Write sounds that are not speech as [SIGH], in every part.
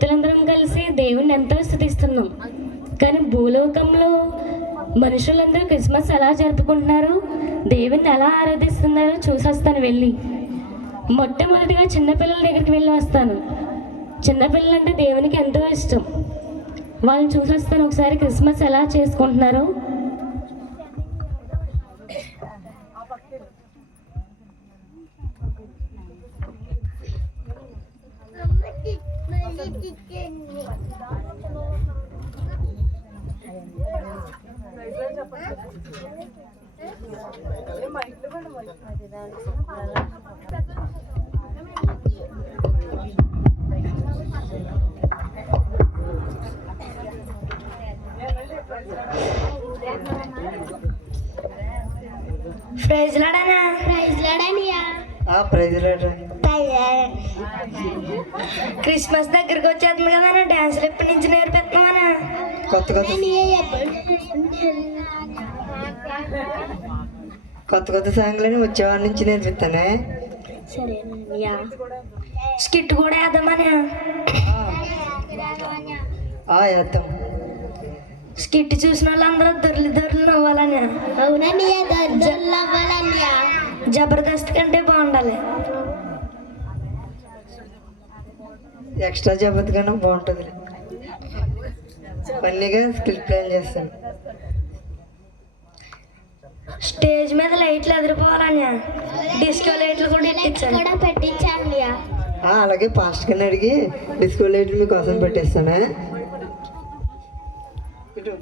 భక్తులందరం కలిసి దేవుణ్ణి ఎంతో స్థుతిస్తున్నాం. కానీ భూలోకంలో మనుషులందరూ క్రిస్మస్ ఎలా జరుపుకుంటున్నారు దేవుణ్ణి ఎలా ఆరాధిస్తున్నారో చూసేస్తాను వెళ్ళి. మొట్టమొదటిగా చిన్నపిల్లల దగ్గరికి వెళ్ళి వస్తాను. చిన్నపిల్లలు అంటే దేవునికి ఎంతో ఇష్టం. వాళ్ళని చూసేస్తాను ఒకసారి క్రిస్మస్ ఎలా చేసుకుంటున్నారో. ప్రైజ్ లాడనా ప్రైజ్ లాడనియా ఆ ప్రైజ్ లాడ్ క్రిస్మస్ దగ్గరికి వచ్చేస్తుంది కదా డాన్సులు ఎప్పటి నుంచి నేర్పిస్తున్నామనా కొత్త కొత్త. కొత్త కొత్త సాంగ్లని వచ్చేవాడి నుంచి నేర్పిస్తానే? స్కిట్ కూడా వేద్దామనా ఆ వేద్దాం. స్కిట్ చూసిన వాళ్ళందరూ దొర్లి దొర్లి నవ్వాలన్నా. అవునన్నయ్య దొర్లి అవ్వాలన్నయ్య జబర్దస్త్ కంటే బాగుండాలి. ఎక్స్ట్రా జబత్ కన్నా బాగుంటుంది. ఫన్నీగా స్కిల్ ప్లాన్ చేస్తాను. స్టేజ్ మీద లైట్లు ఎదిరిపోవాలన్నా డిస్కో లైట్లు కూడా ఎట్టించాలి కూడా పెట్టించాలి ఆ, అలాగే పాస్ట్ కన్నా అడిగి డిస్కో లైట్లు మీకోసం పెట్టేస్తానే. ఇటు.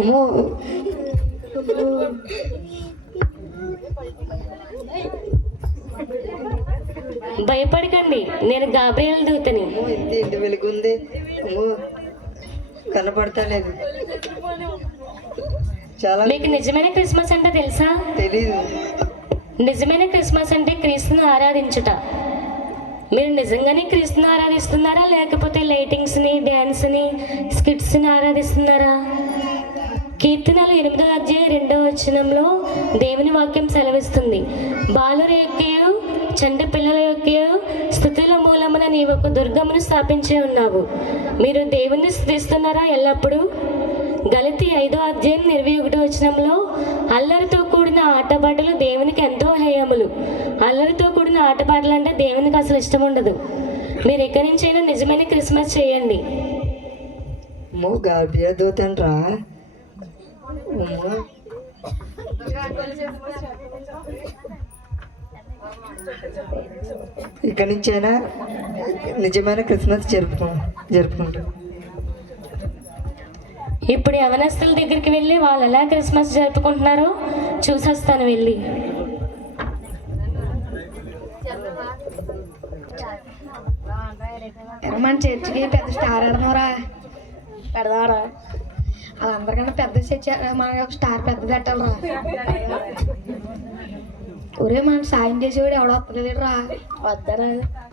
అమ్మో, [LAUGHS] భయపడకండి నేను గాబ్రియల్ దూతని. ఇంటి వెలుగుంది. అమ్మో కనపడతా లేదు చాలా మీకు నిజమైన క్రిస్మస్ అంటే తెలుసా? తెలీదు. నిజమైన క్రిస్మస్ అంటే క్రీస్తుని ఆరాధించుట. మీరు నిజంగానే క్రీస్తుని ఆరాధిస్తున్నారా? లేకపోతే లైటింగ్స్ని డ్యాన్స్ని స్కిట్స్ని ఆరాధిస్తున్నారా? కీర్తనలు ఎనిమిదో అధ్యాయం రెండో వచనంలో దేవుని వాక్యం సెలవిస్తుంది. బాలుర యొక్క చండ పిల్లల యొక్క స్థుతుల మూలమున నీవు ఒక దుర్గమును స్థాపించి ఉన్నావు. మీరు దేవుణ్ణి స్థుతిస్తున్నారా ఎల్లప్పుడూ? గలతి ఐదో అధ్యాయం ఇరవై ఒకటో వచనంలో అల్లరితో కూడిన ఆటపాటలు దేవునికి ఎంతో హేయములు. అల్లరితో కూడిన ఆటపాటలు అంటే దేవునికి అసలు ఇష్టం ఉండదు. మీరు ఎక్కడి నుంచైనా నిజమైన క్రిస్మస్ చేయండి. అమ్మో ఇక్కడి నుంచైనా నిజమైన క్రిస్మస్ జరుపుకో జరుపుకుంటాం. ఇప్పుడు యవనస్తుల దగ్గరికి వెళ్ళి వాళ్ళు ఎలా క్రిస్మస్ జరుపుకుంటున్నారో చూసొస్తాను వెళ్ళి. మన చర్చికి పెద్ద స్టార్ పెడదాంరా వాళ్ళందరికన్నా పెద్ద ఒక స్టార్ పెద్ద పెట్టాలరా ఒరే మనకు సాయం చేసేవాడు ఎవడో వస్తలేడు రా. వద్దరా.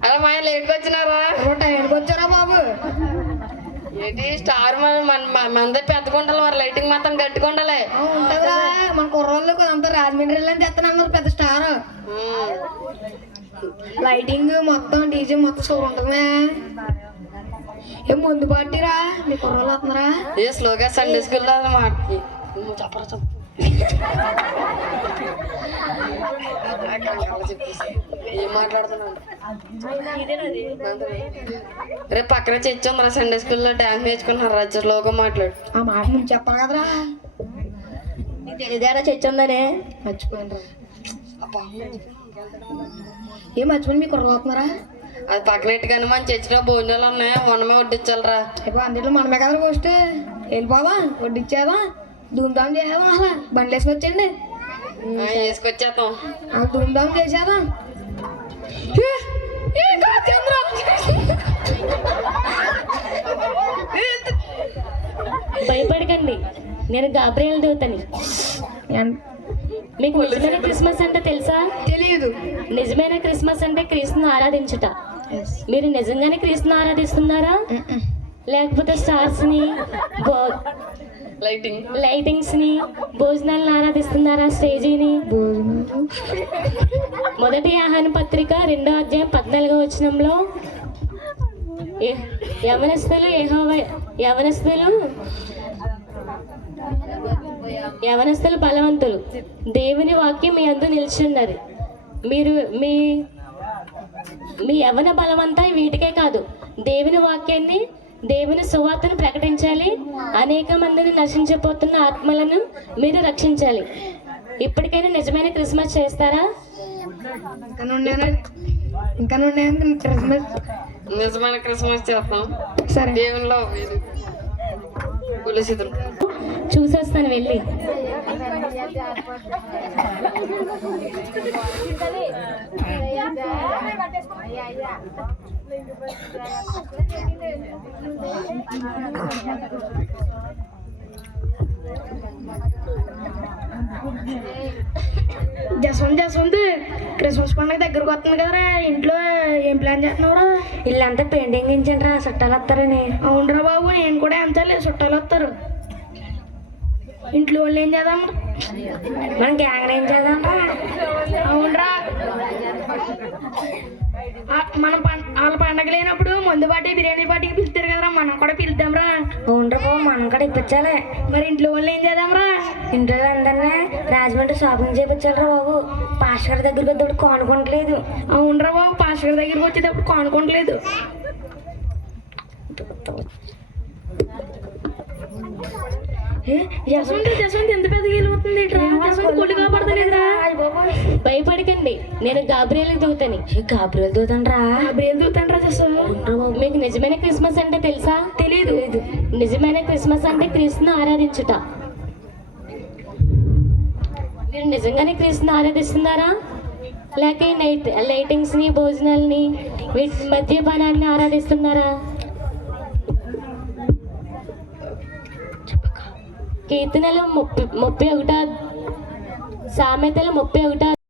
అలా మా లేట్కి వచ్చినారా టైంకి వచ్చారా బాబు? ఏంటి స్టార్ మన మన మంద పెద్దకుండాలి మరి లైటింగ్ మాత్రం గట్టుకుండాలి ఆ, ఉంటదిరా. మన కుర్రోళ్ళు అంతా రాజమండ్రి వెళ్ళని తెస్తానన్నారు పెద్ద స్టార్. లైటింగ్ మొత్తం డీజే మొత్తం షో ఉంటుందా ఏ ముందు పార్టీరా? మీ కుర్రోళ్ళు వస్తున్నారా? ఏ స్లోగా సండే స్కూల్లో మాట చెప్పరా చెప్పు. ఏం మాట్లాడుతున్నావు? రేపు పక్కన చర్చి ఉందిరా సండే స్కూల్లో డ్యాన్స్ నేర్చుకున్నారు రాజ్య స్లోగా మాట్లాడు. ఆ మాట ముందు చెప్పాలి కదరా. నీకు తెలియదేరా చర్చ ఉందనే. మర్చిపోయినరా ఏం మర్చిపోయి మీ కుర్రలు వస్తున్నారా? అది పక్కన ఎట్టుగానే మన చర్చిలో భోజనాలు ఉన్నాయి. వనమే వడ్డించాలరా. ఇప్పుడు అందులో మనమే కదా పోస్ట్. వెళ్ళిపోవా వడ్డిచ్చేదా ధూమ్ధామ్ చేసేదా అసలు. బండ్లు వేసుకొని వచ్చండి ఆ, వేసుకొచ్చేద్దాం. ఆ ధూమ్ధామ్ చేసేదా ఏ, ఏం కాదు చంద్ర. భయపడకండి. నేను గాబ్రియల్ దూతని. మీకు నిజమైన క్రిస్మస్ అంటే తెలుసా? తెలియదు నిజమైన క్రిస్మస్ అంటే క్రీస్తుని ఆరాధించుట. మీరు నిజంగానే క్రీస్తుని ఆరాధిస్తున్నారా? లేకపోతే స్టార్స్ని లైటింగ్ లైటింగ్స్ని భోజనాలను ఆరాధిస్తున్నారా స్టేజీని? మొదటి ఆహ్వాన పత్రిక రెండో అధ్యాయం పద్నాలుగో వచనంలో యవనస్తులు యెహోవా యవనస్తులు యవనస్తులు బలవంతులు. దేవుని వాక్యం మీ అందు నిలిచిన్నది మీరు మీ మీ యవన బలమంతా వీటికే కాదు. దేవుని వాక్యాన్ని దేవుని సువార్తను ప్రకటించాలి. అనేక మందిని నశించిపోతున్న ఆత్మలను మీరు రక్షించాలి. ఇప్పటికైనా నిజమైన క్రిస్మస్ చేస్తారా? ఇంకా నుండి ఇంకా నుండి క్రిస్మస్? నిజమైన క్రిస్మస్ చేస్తాం. సరే. దేవునిలో చూసొస్తాను వెళ్ళి. జస్వంత్ జస్వంత్ క్రిస్మస్ పండుగ దగ్గరకు వస్తుంది కదరా. ఇంట్లో ఏం ప్లాన్ చేస్తున్నావురా? ఇల్లంతా పెయింటింగ్ ఇచ్చిండ్రా చుట్టాలు వస్తారని. అవునరా బాబు నేను కూడా అంతలే చుట్టాలు వస్తారు. ఇంట్లో వాళ్ళు ఏం చేద్దాం? మనం గ్యాంగ్ ఏం చేద్దాం? అవునరా. మన వాళ్ళ పండగ లేనప్పుడు మందు పార్టీ బిర్యానీ పార్టీకి పిలుస్తారు కదరా. మనం కూడా పిలుద్దాంరా. అవునరా బాబు మనం కూడా ఇప్పించాలి. మరి ఇంట్లో వాళ్ళు ఏం చేద్దాంరా? ఇంట్లో అందరినీ రాజమండ్రి షాపింగ్ చేయించాలరా బాబు. పాస్టర్ గారి దగ్గరికి వద్దప్పుడు కానుకోవట్లేదు అవునరా బాబు పాస్టర్ దగ్గరికి వచ్చేటప్పుడు కానుకోవట్లేదు ఏ, జసవంత్ జసవంత్ ఎంత వెళ్ళిపోతుంది జసవంత్ భయపడకండి నేను గాబ్రియల్కి దూతాను గాబ్రియల్ దూతండ్రా బ్రేల్ దూతండ్రా జస. మీకు నిజమైన క్రిస్మస్ అంటే తెలుసా? తెలీదు. నిజమైన క్రిస్మస్ అంటే క్రీస్తును ఆరాధించుట. మీరు నిజంగానే క్రీస్తుని ఆరాధిస్తున్నారా? లేక ఈ నైట్ లైటింగ్స్ని భోజనాల్ని వీటి మద్యపానాన్ని ఆరాధిస్తున్నారా? కీర్తనలు ముప్పై ముప్పై ఒకటో సామెతలు ముప్పై ఒకటో